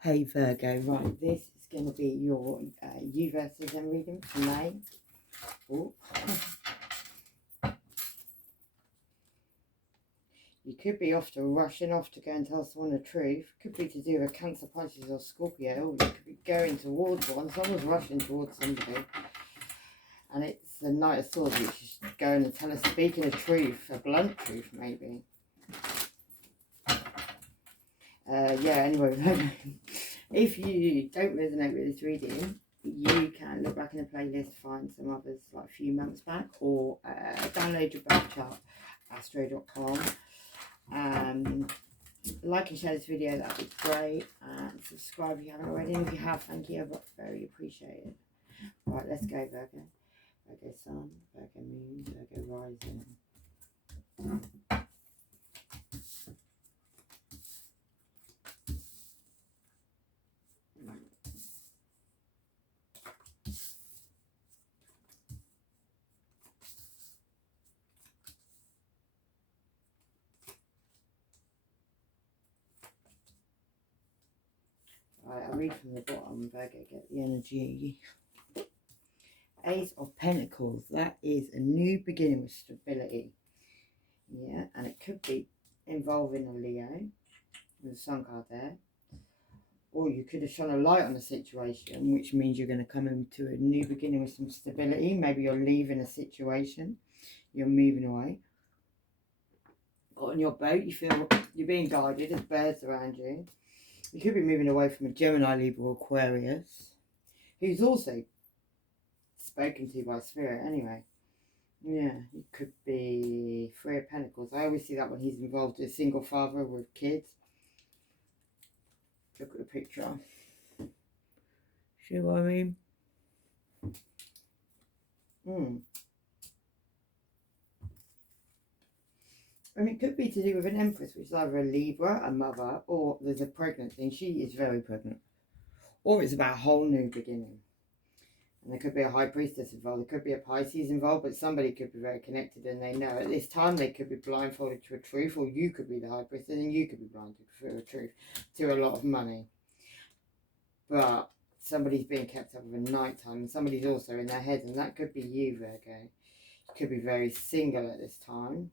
Hey Virgo, right, this is going to be your you versus them reading for May. Ooh. You could be rushing off to go and tell someone the truth. Could be to do with Cancer, Pisces or Scorpio. You could be going towards one. Someone's rushing towards somebody. And it's the Knight of Swords, which is going and tell us, speaking a truth, a blunt truth maybe. Yeah, anyway, if you don't resonate with this reading, you can look back in the playlist, find some others like a few months back, or download your birth chart, astro.com. Like and share this video, that'd be great. And subscribe if you haven't already. And if you have, thank you, I'd very appreciate it. Right, let's go, Virgo. Virgo Sun, Virgo Moon, Virgo Rising. Right, I'll read from the bottom, Virgo, get the energy. Ace of Pentacles, that is a new beginning with stability. Yeah, and it could be involving a Leo, with the Sun card there. Or you could have shone a light on the situation, which means you're going to come into a new beginning with some stability. Maybe you're leaving a situation, you're moving away. Got on your boat, you feel you're being guided, there's birds around you. You could be moving away from a Gemini, Libra, Aquarius, who's also spoken to by Spirit anyway. Yeah, it could be Three of Pentacles. I always see that when he's involved, a single father with kids. Look at the picture. See what I mean? And it could be to do with an Empress, which is either a Libra, a mother, or there's a pregnancy, and she is very pregnant. Or it's about a whole new beginning. And there could be a High Priestess involved. There could be a Pisces involved, but somebody could be very connected and they know. At this time, they could be blindfolded to a truth, or you could be the High Priestess and you could be blinded to a truth, to a lot of money. But somebody's being kept up with a night time, and somebody's also in their head, and that could be you, Virgo. You could be very single at this time.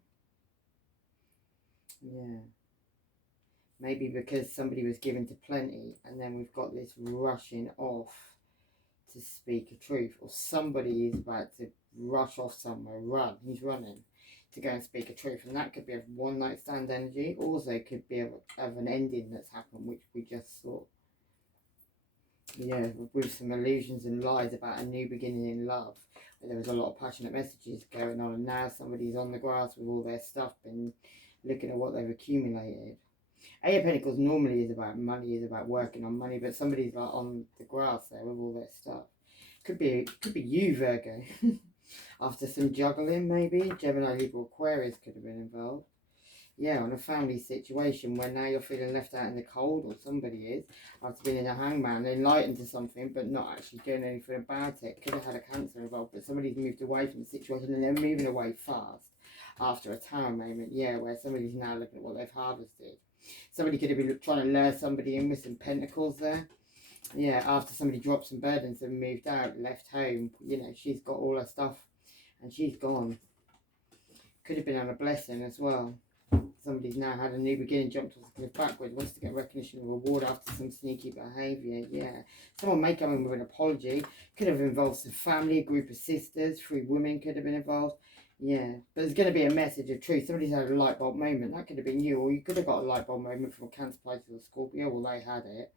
Yeah. Maybe because somebody was given to plenty, and then we've got this rushing off to speak a truth, or somebody is about to rush off somewhere, he's running to go and speak a truth, and that could be a one night stand energy. Also could be of an ending that's happened, which we just saw. Yeah, with some illusions and lies about a new beginning in love, where there was a lot of passionate messages going on, and now somebody's on the grass with all their stuff and looking at what they've accumulated. Eight of Pentacles normally is about money, is about working on money, but somebody's like on the grass there with all their stuff. Could be you, Virgo. After some juggling, maybe. Gemini, Libra, Aquarius could have been involved. Yeah, on a family situation where now you're feeling left out in the cold, or somebody is, after being in a hangman, enlightened to something, but not actually doing anything about it. Could have had a Cancer involved, but somebody's moved away from the situation, and they're moving away fast after a Tower moment, yeah, where somebody's now looking at what they've harvested. Somebody could have been trying to lure somebody in with some pentacles there. Yeah, after somebody dropped some burdens and moved out, left home, you know, she's got all her stuff and she's gone. Could have been on a blessing as well. Somebody's now had a new beginning, jumped off the cliff backward, wants to get recognition and reward after some sneaky behaviour. Yeah, someone may come in with an apology. Could have involved some family, a group of sisters, 3 women could have been involved. Yeah, but there's going to be a message of truth. Somebody's had a light bulb moment. That could have been you, or you could have got a light bulb moment from a Cancer, Pisces or Scorpio, or they had it.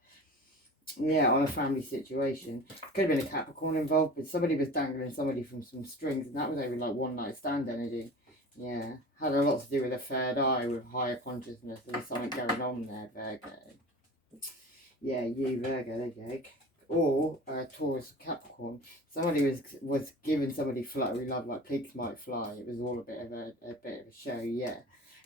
Yeah, on a family situation. Could have been a Capricorn involved, but somebody was dangling somebody from some strings, and that was over like one night stand energy. Yeah, had a lot to do with a third eye, with higher consciousness. There was something going on there, Virgo. Yeah, you, Virgo, there you go. Or Taurus, Capricorn. Somebody was giving somebody fluttery love, like pigs might fly. It was all a bit of a show, yeah.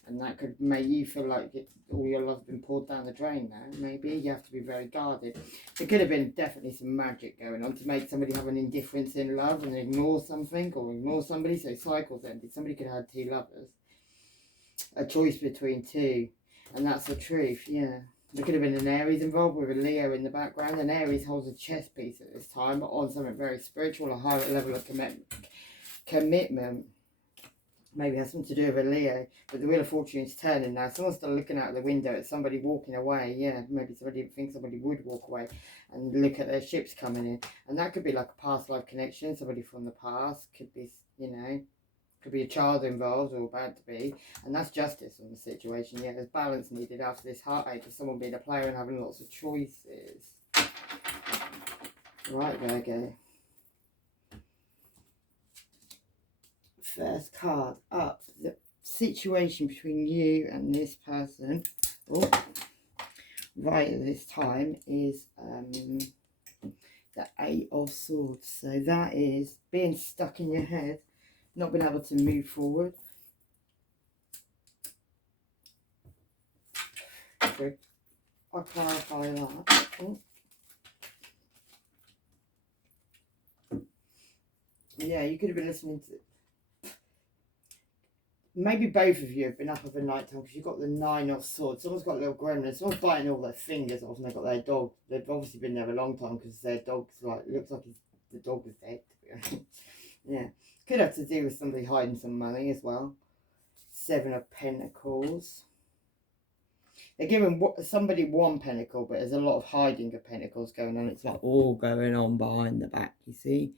And that could make you feel like all your love's been poured down the drain now. Maybe you have to be very guarded. There could have been definitely some magic going on to make somebody have an indifference in love and ignore something or ignore somebody. So cycles ended. Somebody could have had 2 lovers. A choice between 2. And that's the truth, yeah. There could have been an Aries involved with a Leo in the background. An Aries holds a chess piece at this time on something very spiritual, a higher level of commitment. Maybe has something to do with a Leo, but the Wheel of Fortune is turning now. Someone's still looking out the window at somebody walking away. Yeah, maybe somebody thinks somebody would walk away and look at their ships coming in. And that could be like a past life connection, somebody from the past. Could be, you know, could be a child involved or about to be. And that's justice on the situation. Yeah, there's balance needed after this heartache of someone being a player and having lots of choices. Right, Virgo. First card up, the situation between you and this person right at this time is the 8 of Swords. So that is being stuck in your head, not being able to move forward. So I'll clarify that. Yeah, you could have been listening to, maybe both of you have been up over night time because you've got the 9 of Swords. Someone's got a little gremlin. Someone's biting all their fingers off and they've got their dog. They've obviously been there a long time because their dog's like, looks like the dog was dead, to be honest. Yeah. Could have to do with somebody hiding some money as well. 7 of Pentacles. They're giving somebody 1 pentacle, but there's a lot of hiding of pentacles going on. It's like all going on behind the back, you see.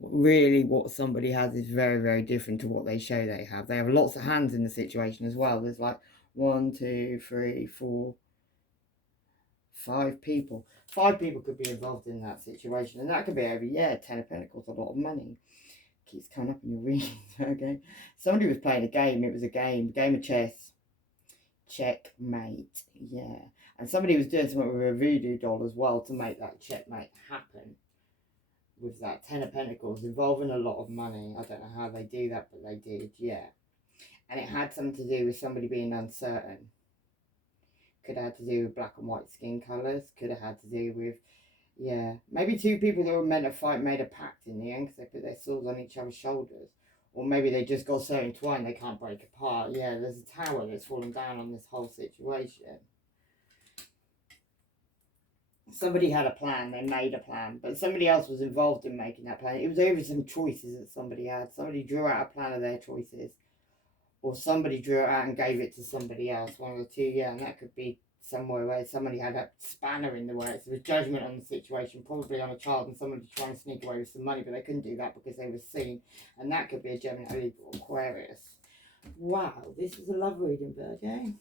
Really what somebody has is very, very different to what they show they have. They have lots of hands in the situation as well. There's like 1, 2, 3, 4, 5 people. 5 people could be involved in that situation. And that could be over, yeah, 10 of Pentacles, a lot of money. Keeps coming up in your readings, okay? Somebody was playing a game. It was a game of chess. Checkmate, yeah. And somebody was doing something with a voodoo doll as well to make that checkmate happen. With that 10 of Pentacles involving a lot of money. I don't know how they do that, but they did, yeah. And it had something to do with somebody being uncertain. Could have had to do with black and white skin colours. Could have had to do with, yeah, maybe 2 people that were meant to fight made a pact in the end because they put their swords on each other's shoulders. Or maybe they just got so entwined they can't break apart. Yeah, there's a tower that's fallen down on this whole situation. Somebody had a plan, they made a plan, but somebody else was involved in making that plan. It was over some choices that somebody had. Somebody drew out a plan of their choices, or somebody drew it out and gave it to somebody else. One of the two, yeah, and that could be somewhere where somebody had a spanner in the works. There was judgment on the situation, probably on a child, and somebody trying to sneak away with some money, but they couldn't do that because they were seen, and that could be a Gemini, Libra, or Aquarius. Wow, this is a love reading, Virgo.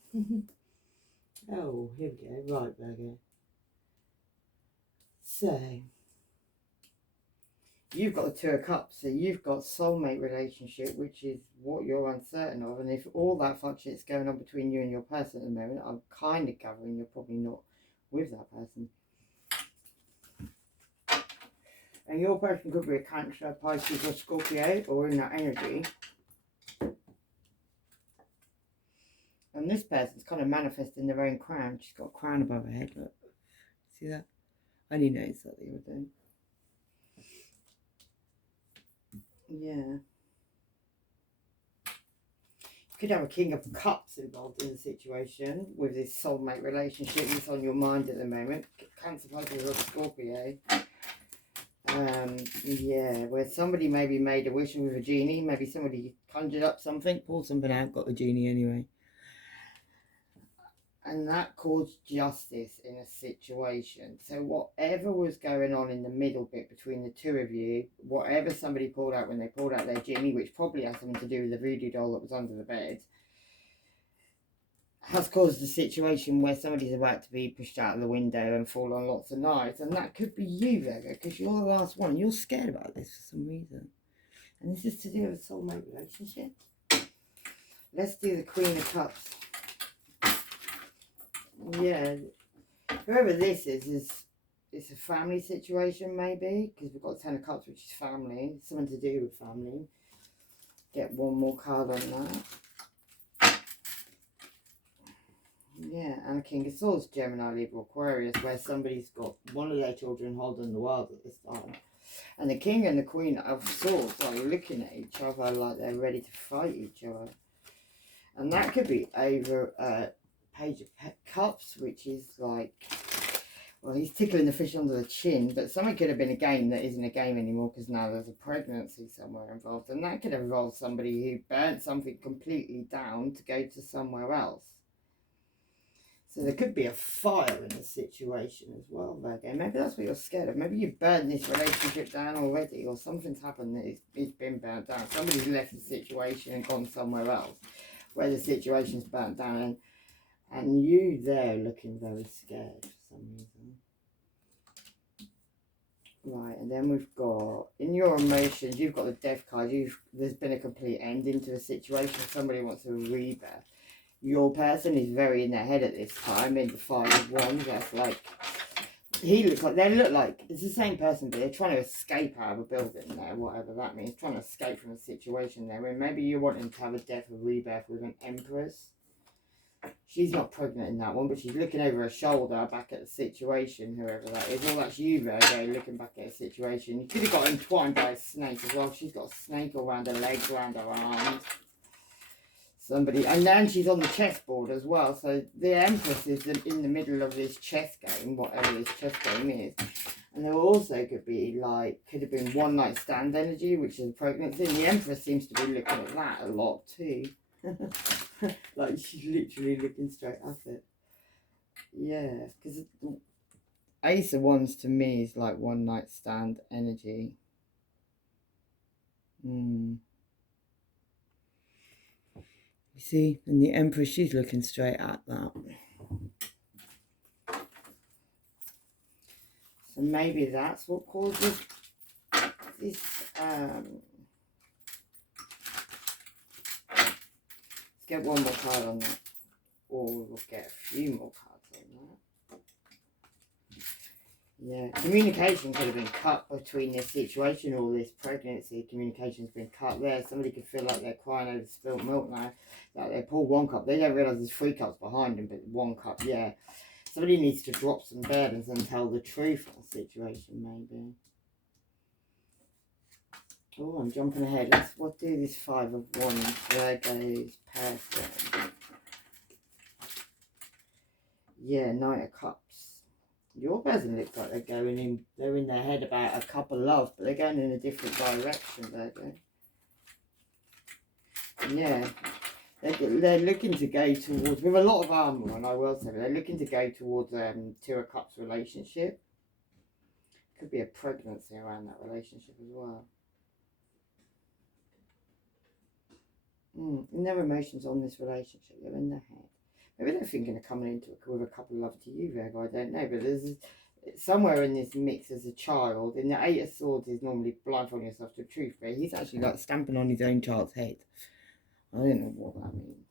Oh, here we go. Right, Virgo. So, you've got the 2 of Cups, so you've got soulmate relationship, which is what you're uncertain of. And if all that fuck shit's going on between you and your person at the moment, I'm kind of covering you're probably not with that person. And your person could be a Cancer, Pisces or Scorpio, or in that energy. And this person's kind of manifesting their own crown. She's got a crown above her head, look. See that? I only noticed that the other day. Yeah. You could have a King of Cups involved in the situation with this soulmate relationship that's on your mind at the moment. Cancer, Pisces or Scorpio. Yeah, where somebody maybe made a wish with a genie. Maybe somebody conjured up something, pulled something out, got the genie anyway. And that caused justice in a situation. So whatever was going on in the middle bit between the 2 of you, whatever somebody pulled out when they pulled out their genie, which probably has something to do with the voodoo doll that was under the bed, has caused a situation where somebody's about to be pushed out of the window and fall on lots of knives. And that could be you, Virgo, because you're the last one. You're scared about this for some reason. And this is to do with a soulmate relationship. Let's do the Queen of Cups. Yeah, whoever this is it's a family situation maybe, because we've got 10 of Cups, which is family, something to do with family. Get one more card on that. Yeah, and a King of Swords, Gemini, Libra, Aquarius, where somebody's got one of their children holding the world at this time. And the King and the Queen of Swords are looking at each other like they're ready to fight each other. And that could be over Page of Cups, which is like, well, he's tickling the fish under the chin, but something could have been a game that isn't a game anymore because now there's a pregnancy somewhere involved, and that could have involved somebody who burnt something completely down to go to somewhere else. So there could be a fire in the situation as well, Virgo. Maybe that's what you're scared of. Maybe you've burned this relationship down already, or something's happened that it's been burnt down. Somebody's left the situation and gone somewhere else where the situation's burnt down, and you there looking very scared for some reason. Right, and then we've got, in your emotions, you've got the Death card. There's been a complete ending to a situation. Somebody wants a rebirth. Your person is very in their head at this time, in the Five of Wands. That's like, they look like, it's the same person, but they're trying to escape out of a building there, whatever that means. Trying to escape from a situation there, where maybe you're wanting to have a death or rebirth with an Empress. She's not pregnant in that one, but she's looking over her shoulder back at the situation, whoever that is. Well, that's you, Virgo, looking back at a situation. You could have got entwined by a snake as well. She's got a snake around her legs, around her arms. Somebody, and then she's on the chessboard as well. So the Empress is in the middle of this chess game, whatever this chess game is. And there also could be like, could have been one night stand energy, which is a pregnancy. And the Empress seems to be looking at that a lot too. Like she's literally looking straight at it. Yeah, because Ace of Wands to me is like one night stand energy. You see, and the Empress, she's looking straight at that. So maybe that's what causes this. Let's get one more card on that, or we'll get a few more cards on that. Yeah, communication could have been cut between this situation or this pregnancy. Communication's been cut there. Somebody could feel like they're crying over spilt milk now. Like they pull one cup, they don't realise there's 3 cups behind them, but 1 cup, yeah. Somebody needs to drop some burdens and tell the truth on the situation, maybe. Oh, I'm jumping ahead. Let's do this 5 of Wands. Virgo's person. Yeah, Knight of Cups. Your person looks like they're in their head about a couple love, but they're going in a different direction, Virgo. Yeah. They're looking to go towards, with a lot of armour, and I will say, they're looking to go towards 2 of Cups relationship. Could be a pregnancy around that relationship as well. And their emotions on this relationship, they're in their head. Maybe they're thinking of coming into it with a couple of love to you, Virgo, I don't know. But there's somewhere in this mix as a child, and the 8 of Swords is normally blindfolding yourself to the truth, but he's actually like stamping on his own child's head. I don't know what that means.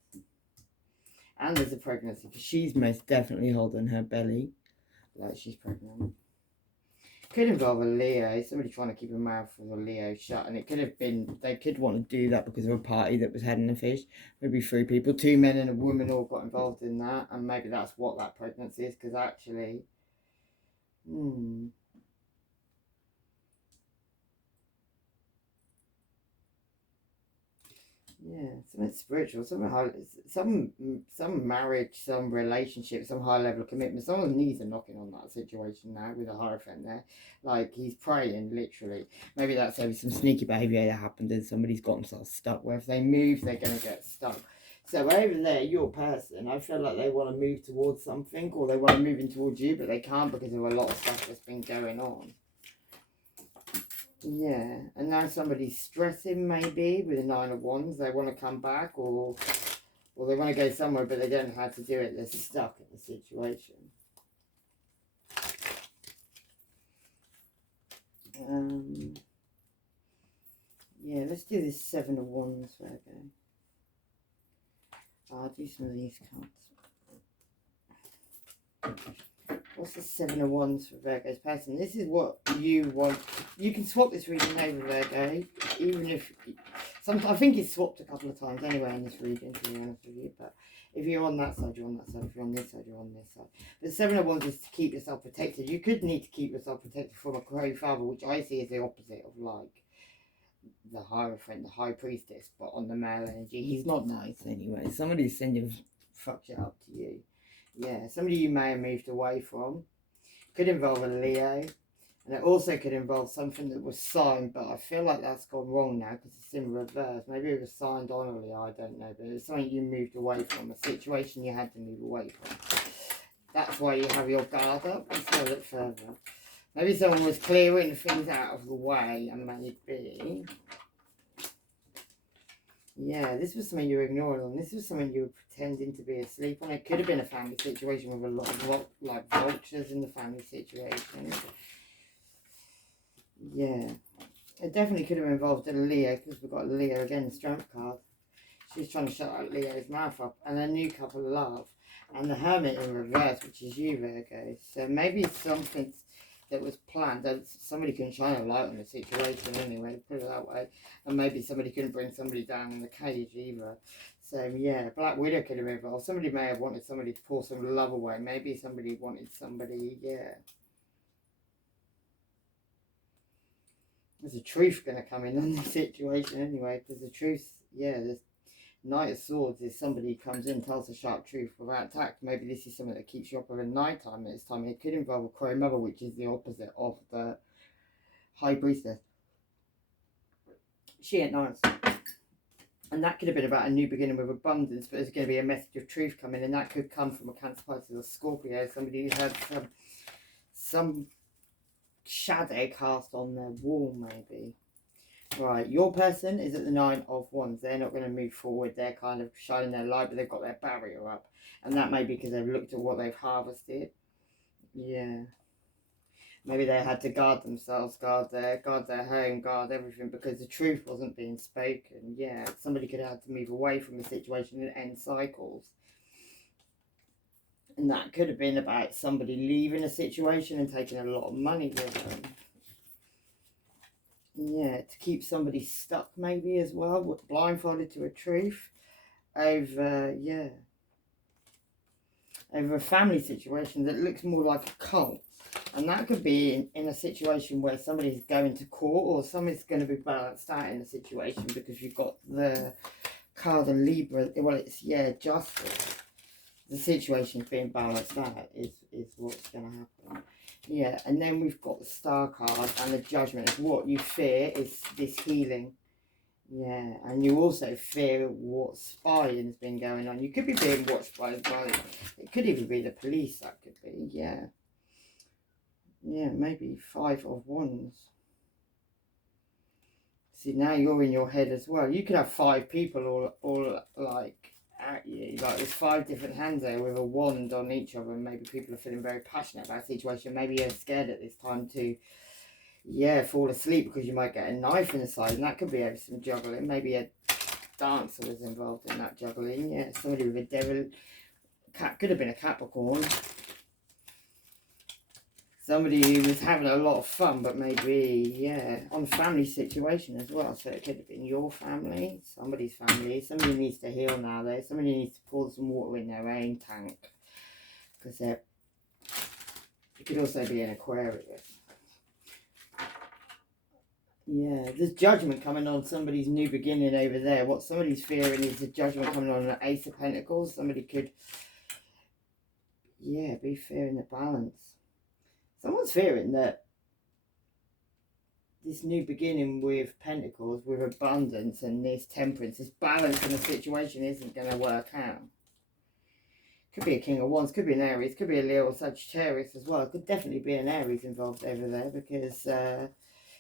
And there's a pregnancy, because she's most definitely holding her belly like she's pregnant. Could involve a Leo, somebody trying to keep a mouth of a Leo shut, and it could have been, they could want to do that because of a party that was heading a fish. Maybe 3 people, 2 men and a woman all got involved in that, and maybe that's what that pregnancy is, because actually, yeah, something spiritual, something high, some marriage, some relationship, some high level of commitment. Someone's knees are knocking on that situation now with a Hierophant there. Like he's praying, literally. Maybe that's over some sneaky behaviour that happened and somebody's got themselves stuck. Where if they move, they're going to get stuck. So over there, your person, I feel like they want to move towards something, or they want to move in towards you, but they can't because of a lot of stuff that's been going on. Yeah, and now somebody's stressing maybe with the 9 of Wands. They want to come back, or they want to go somewhere, but they don't know how to do it. They're stuck in the situation. Yeah, let's do this 7 of Wands, Virgo. I'll do some of these cards. What's the 7 of Wands for Virgo's person? This is what you want. You can swap this reading over, Virgo, even if... I think it's swapped a couple of times anyway in this reading, to be honest with you. But if you're on that side, you're on that side. If you're on this side, you're on this side. The 7 of Wands is to keep yourself protected. You could need to keep yourself protected from a crow father, which I see as the opposite of, like, the Hierophant, the High Priestess, but on the male energy. He's not nice anyway. Somebody's sending fuck shit up to you. Yeah, somebody you may have moved away from. Could involve a Leo. And it also could involve something that was signed, but I feel like that's gone wrong now because it's in reverse. Maybe it was signed on a Leo, I don't know. But it was something you moved away from, a situation you had to move away from. That's why you have your guard up. Let's go a little further. Maybe someone was clearing things out of the way, and maybe... Yeah, this was something you were ignoring. This was something you were pretending to be asleep on. It could have been a family situation with a lot of like vultures in the family situation. Yeah, it definitely could have involved a Leo because we've got a Leo again, the strength card. She's trying to shut out Leo's mouth up, and a new couple of love, and the Hermit in reverse, which is you, Virgo. So maybe something that was planned, that somebody can shine a light on the situation anyway, put it that way, and maybe somebody couldn't bring somebody down in the cage either. So yeah, Black Widow could have been involved. Somebody may have wanted somebody to pour some love away. Maybe somebody wanted somebody, yeah. There's a truth going to come in on the situation anyway, because the truth, yeah, the Knight of Swords is somebody who comes in, tells the sharp truth without tact. Maybe this is something that keeps you up over night time at this time. It could involve a Crow Mother, which is the opposite of the High Priestess. She ain't nice. And that could have been about a new beginning with abundance, but there's going to be a message of truth coming, and that could come from a Cancer, Pisces, or Scorpio. Somebody who had some shadow cast on their wall, maybe. Right, your person is at the Nine of Wands. They're not going to move forward. They're kind of shining their light, but they've got their barrier up. And that may be because they've looked at what they've harvested. Yeah. Maybe they had to guard themselves, guard their home, guard everything, because the truth wasn't being spoken. Yeah, somebody could have had to move away from the situation and end cycles. And that could have been about somebody leaving a situation and taking a lot of money with them. Yeah, to keep somebody stuck maybe as well, blindfolded to a truth over, yeah, over a family situation that looks more like a cult. And that could be in a situation where somebody's going to court, or somebody's going to be balanced out in a situation, because you've got the card of Libra. Well, it's, yeah, justice. The situation's being balanced out is what's going to happen. Yeah, and then we've got the Star card and the Judgment. What you fear is this healing. Yeah, and you also fear what spying has been going on. You could be being watched by it could even be the police, that could be, yeah. Yeah, maybe 5 of Wands. See, now you're in your head as well. You could have 5 people all like at you. Like there's 5 different hands there with a wand on each of them. Maybe people are feeling very passionate about a situation. Maybe you're scared at this time to, yeah, fall asleep because you might get a knife in the side, and that could be over some juggling. Maybe a dancer was involved in that juggling. Yeah, somebody with a devil. Cat could have been a Capricorn. Somebody who was having a lot of fun, but maybe, yeah, on family situation as well. So it could have been your family, somebody's family. Somebody needs to heal now, though. Somebody needs to pour some water in their own tank. Because it could also be an Aquarius. Yeah, there's judgment coming on somebody's new beginning over there. What somebody's fearing is the judgment coming on an Ace of Pentacles. Somebody could, yeah, be fearing the balance. Someone's fearing that this new beginning with Pentacles, with abundance and this temperance, this balance in the situation isn't going to work out. Could be a King of Wands, could be an Aries, could be a Leo or Sagittarius as well. Could definitely be an Aries involved over there because,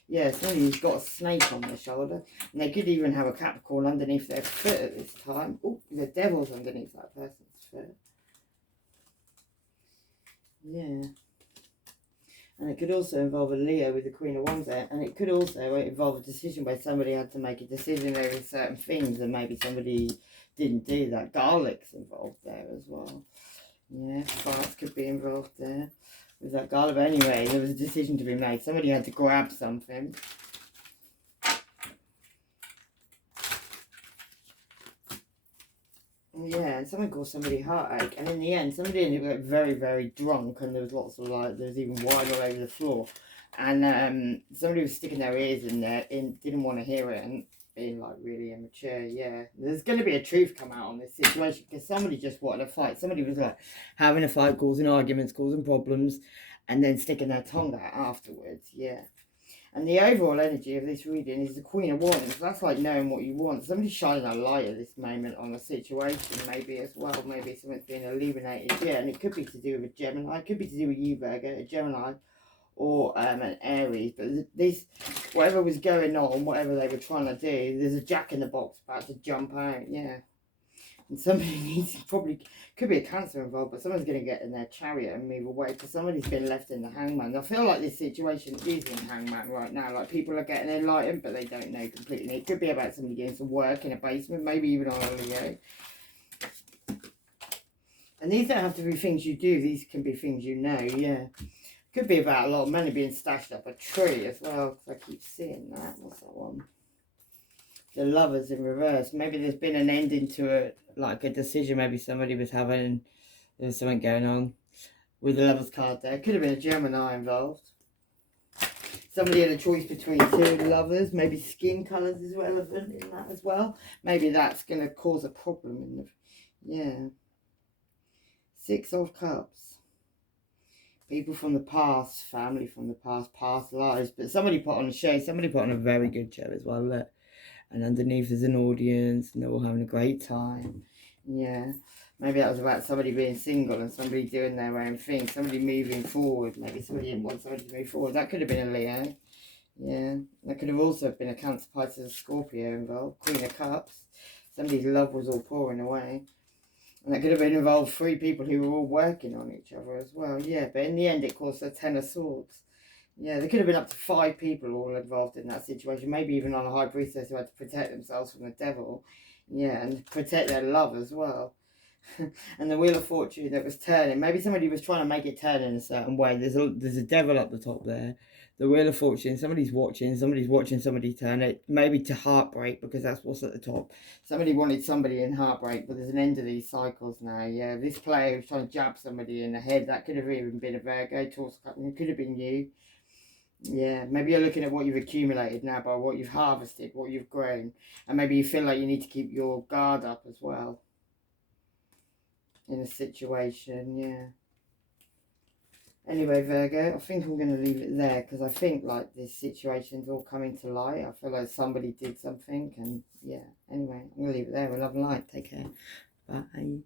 yeah, somebody's got a snake on their shoulder. And they could even have a Capricorn underneath their foot at this time. Oh, the devil's underneath that person's foot. Yeah. And it could also involve a Leo with the Queen of Wands there. And it could also involve a decision where somebody had to make a decision over certain things, and maybe somebody didn't do that. Garlic's involved there as well. Yeah, farts could be involved there with that garlic. But anyway, there was a decision to be made. Somebody had to grab something. Yeah, and someone caused somebody heartache, and in the end, somebody ended up very, very drunk, and there was lots of like, there was even wine all over the floor, and somebody was sticking their ears in there, and didn't want to hear it, and being like really immature. Yeah, there's going to be a truth come out on this situation because somebody just wanted a fight. Somebody was like having a fight, causing arguments, causing problems, and then sticking their tongue out afterwards. Yeah. And the overall energy of this reading is the Queen of Wands. That's like knowing what you want. Somebody's shining a light at this moment on a situation, maybe as well. Maybe something's being illuminated. Yeah, and it could be to do with a Gemini. It could be to do with you, Virgo, a Gemini, or an Aries. But this, whatever was going on, whatever they were trying to do, there's a Jack in the box about to jump out. Yeah. And somebody needs, probably, could be a Cancer involved, but someone's going to get in their chariot and move away because somebody's been left in the Hangman. I feel like this situation is in Hangman right now. Like people are getting enlightened, but they don't know completely. It could be about somebody doing some work in a basement, maybe even on a Leo. And these don't have to be things you do. These can be things you know, yeah. Could be about a lot of money being stashed up a tree as well, because I keep seeing that. What's that one? The Lovers in reverse. Maybe there's been an ending to it, like a decision. Maybe somebody was having, there's something going on with the Lovers card there. Could have been a Gemini involved. Somebody had a choice between two lovers. Maybe skin colours is relevant in that as well. Maybe that's going to cause a problem in the, yeah. 6 of Cups. People from the past, family from the past lives. But somebody put on a show. Somebody put on a very good show as well. Look. And underneath there's an audience and they're all having a great time. Yeah. Maybe that was about somebody being single and somebody doing their own thing. Somebody moving forward. Maybe somebody didn't want somebody to move forward. That could have been a Leo. Yeah. That could have also been a Cancer, Pisces, Scorpio involved. Queen of Cups. Somebody's love was all pouring away. And that could have been involved 3 people who were all working on each other as well. Yeah. But in the end it caused a 10 of Swords. Yeah, there could have been up to 5 people all involved in that situation. Maybe even on a High Priestess who had to protect themselves from the devil. Yeah, and protect their love as well. And the Wheel of Fortune that was turning. Maybe somebody was trying to make it turn in a certain way. There's a devil up the top there. The Wheel of Fortune, somebody's watching somebody turn it. Maybe to heartbreak, because that's what's at the top. Somebody wanted somebody in heartbreak, but there's an end to these cycles now. Yeah, this player was trying to jab somebody in the head. That could have even been a Virgo. It could have been you. Yeah, maybe you're looking at what you've accumulated now by what you've harvested, what you've grown. And maybe you feel like you need to keep your guard up as well. In a situation, yeah. Anyway, Virgo, I think I'm going to leave it there. Because I think like this situation's all coming to light. I feel like somebody did something. And yeah, anyway, I'm going to leave it there with love and light. Take care. Bye.